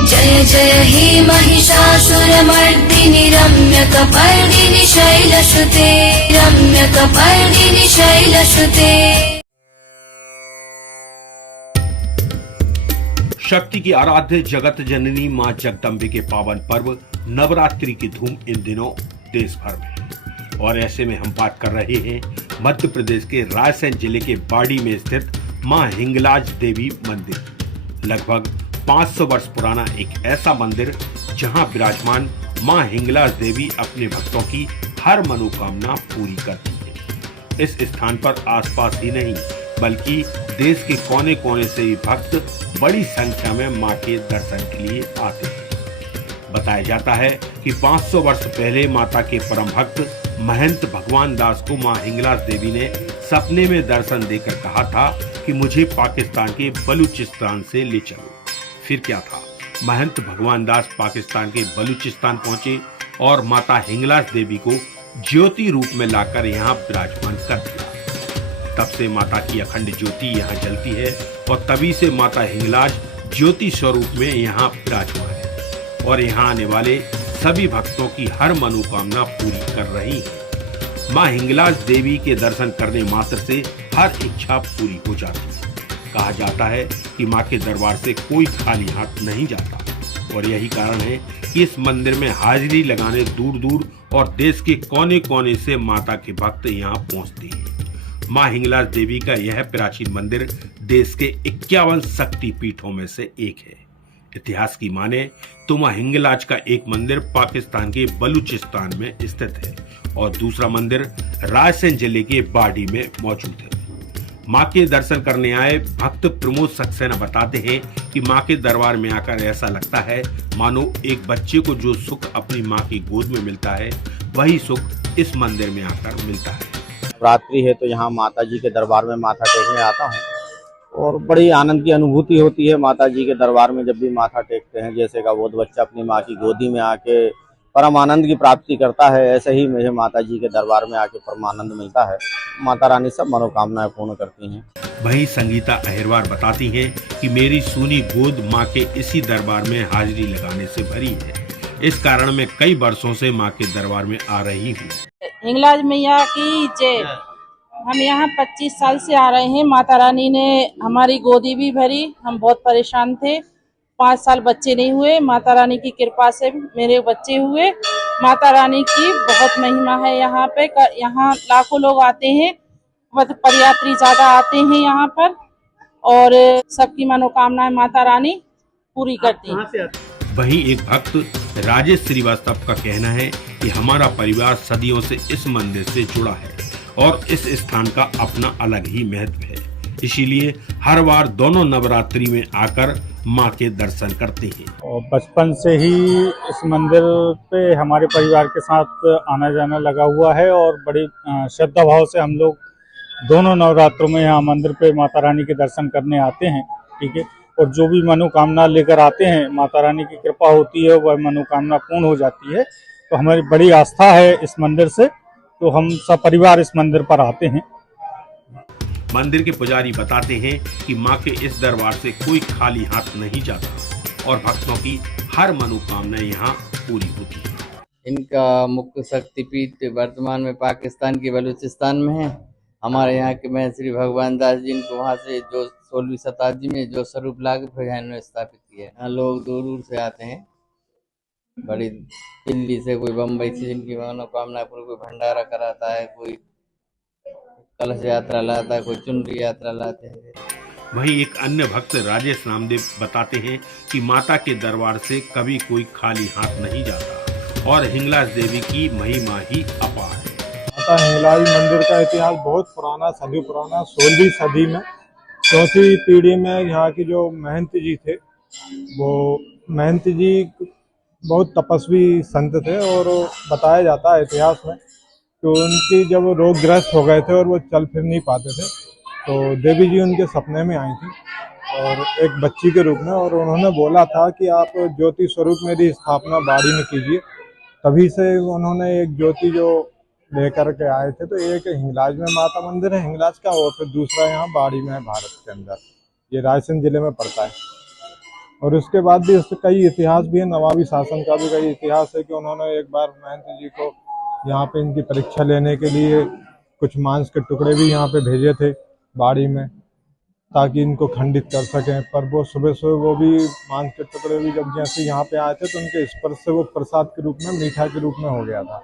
जय जय हे महिषासुरमर्दिनि रम्यकपर्दिनि शैलसुते रम्यकपर्दिनि शैलसुते। शक्ति की आराध्य जगत जननी मां जगदम्बे के पावन पर्व नवरात्रि की धूम इन दिनों देश भर में है। और ऐसे में हम बात कर रहे हैं मध्य प्रदेश के रायसेन जिले के बाड़ी में स्थित मां हिंगलाज देवी मंदिर। लगभग 500 वर्ष पुराना एक ऐसा मंदिर जहां विराजमान मां हिंगलाज देवी अपने भक्तों की हर मनोकामना पूरी करती है। इस स्थान पर आसपास ही नहीं बल्कि देश के कोने कोने से भी भक्त बड़ी संख्या में मां के दर्शन के लिए आते हैं। बताया जाता है कि 500 वर्ष पहले माता के परम भक्त महंत भगवान दास को मां हिंगलाज देवी ने सपने में दर्शन देकर कहा था कि मुझे पाकिस्तान के बलूचिस्तान से ले चलो। फिर क्या था, महंत भगवान दास पाकिस्तान के बलूचिस्तान पहुंचे और माता हिंगलाज देवी को ज्योति रूप में लाकर यहाँ विराजमान कर दिया। तब से माता की अखंड ज्योति यहाँ जलती है और तभी से माता हिंगलाज ज्योति स्वरूप में यहाँ विराजमान है और यहाँ आने वाले सभी भक्तों की हर मनोकामना पूरी कर रही है। मां हिंगलाज देवी के दर्शन करने मात्र से हर इच्छा पूरी हो जाती है। कहा जाता है कि मां के दरबार से कोई खाली हाथ नहीं जाता और यही कारण है कि इस मंदिर में हाजिरी लगाने दूर दूर और देश के कोने कोने से माता के भक्त यहाँ पहुँचते हैं। मां हिंगलाज देवी का यह प्राचीन मंदिर देश के 51 शक्ति पीठों में से एक है। इतिहास की माने तो मां हिंगलाज का एक मंदिर पाकिस्तान के बलूचिस्तान में स्थित है और दूसरा मंदिर रायसेन जिले के बाड़ी में मौजूद है। मां के दर्शन करने आए भक्त प्रमोद सक्सेना बताते हैं कि मां के दरबार में आकर ऐसा लगता है मानो एक बच्चे को जो सुख अपनी मां की गोद में मिलता है वही सुख इस मंदिर में आकर मिलता है। नवरात्रि है तो यहाँ माता जी के दरबार में माथा टेकने आता हूँ और बड़ी आनंद की अनुभूति होती है माता जी के दरबार में जब भी माथा टेकते हैं। जैसे का बोध बच्चा अपनी माँ की गोदी में आके परम आनंद की प्राप्ति करता है, ऐसे ही मुझे माता जी के दरबार में आके परम आनंद मिलता है। माता रानी सब मनोकामनाएं पूर्ण करती हैं। वहीं संगीता अहिरवार बताती हैं कि मेरी सूनी गोद मां के इसी दरबार में हाजिरी लगाने से भरी है। इस कारण मैं कई वर्षों से मां के दरबार में आ रही हूँ। हिंगलाज मैया की जय। हम यहाँ 25 साल से आ रहे हैं। माता रानी ने हमारी गोदी भी भरी। हम बहुत परेशान थे, 5 साल बच्चे नहीं हुए। माता रानी की कृपा से मेरे बच्चे हुए। माता रानी की बहुत महिमा है यहाँ पे। यहाँ लाखों लोग आते हैं, पदयात्री ज्यादा आते हैं यहाँ पर और सबकी मनोकामनाएं माता रानी पूरी करती है। वहीं एक भक्त राजेश श्रीवास्तव का कहना है कि हमारा परिवार सदियों से इस मंदिर से जुड़ा है और इस स्थान का अपना अलग ही महत्व है। इसीलिए हर बार दोनों नवरात्रि में आकर मां के दर्शन करते हैं। और बचपन से ही इस मंदिर पे हमारे परिवार के साथ आना जाना लगा हुआ है और बड़ी श्रद्धा भाव से हम लोग दोनों नवरात्रों में यहाँ मंदिर पे माता रानी के दर्शन करने आते हैं। ठीक है, और जो भी मनोकामना लेकर आते हैं माता रानी की कृपा होती है, वह मनोकामना पूर्ण हो जाती है। तो हमारी बड़ी आस्था है इस मंदिर से, तो हम सब परिवार इस मंदिर पर आते हैं। मंदिर के पुजारी बताते हैं कि मां के इस दरबार से कोई खाली हाथ नहीं जाता और भक्तों की हर मनोकामना यहाँ पूरी होती है। इनका मुख्य शक्तिपीठ वर्तमान में पाकिस्तान के बलूचिस्तान में है। हमारे यहाँ के महंत श्री भगवान दास जी इनको वहाँ से जो 16वीं शताब्दी में जो स्वरूप लाग ने स्थापित किया है। यहाँ लोग दूर दूर से आते हैं, बड़ी दिल्ली से, कोई बम्बई से जिनकी मनोकामना पूरी, कोई भंडारा कराता है, कोई कलश यात्रा लाता है, कोई चुनरी यात्रा लाते हैं। वहीं एक अन्य भक्त राजेश नामदेव बताते हैं कि माता के दरबार से कभी कोई खाली हाथ नहीं जाता और हिंगलाज देवी की महिमा ही अपार है। माता हिंगलाज मंदिर का इतिहास बहुत पुराना, सदी पुराना। 16वीं सदी में 4वीं पीढ़ी में यहाँ की जो महंत जी थे, वो महंत जी बहुत तपस्वी संत थे और बताया जाता है इतिहास में तो उनकी जब रोगग्रस्त हो गए थे और वो चल फिर नहीं पाते थे तो देवी जी उनके सपने में आई थी और एक बच्ची के रूप में, और उन्होंने बोला था कि आप ज्योति स्वरूप मेरी स्थापना बाड़ी में कीजिए। तभी से उन्होंने एक ज्योति जो लेकर के आए थे। तो एक हिंगलाज में माता मंदिर है हिंगलाज का और फिर दूसरा यहाँ बाड़ी में है भारत के अंदर। ये रायसेन जिले में पड़ता है। और उसके बाद भी इससे कई इतिहास भी है, नवाबी शासन का भी कई इतिहास है कि उन्होंने एक बार महंत जी को यहाँ पे इनकी परीक्षा लेने के लिए कुछ मांस के टुकड़े भी यहाँ पे भेजे थे बाड़ी में, ताकि इनको खंडित कर सकें। पर वो सुबह सुबह वो भी मांस के टुकड़े भी जब जैसे यहाँ पे आए थे तो उनके स्पर्श से वो प्रसाद के रूप में, मीठा के रूप में हो गया था।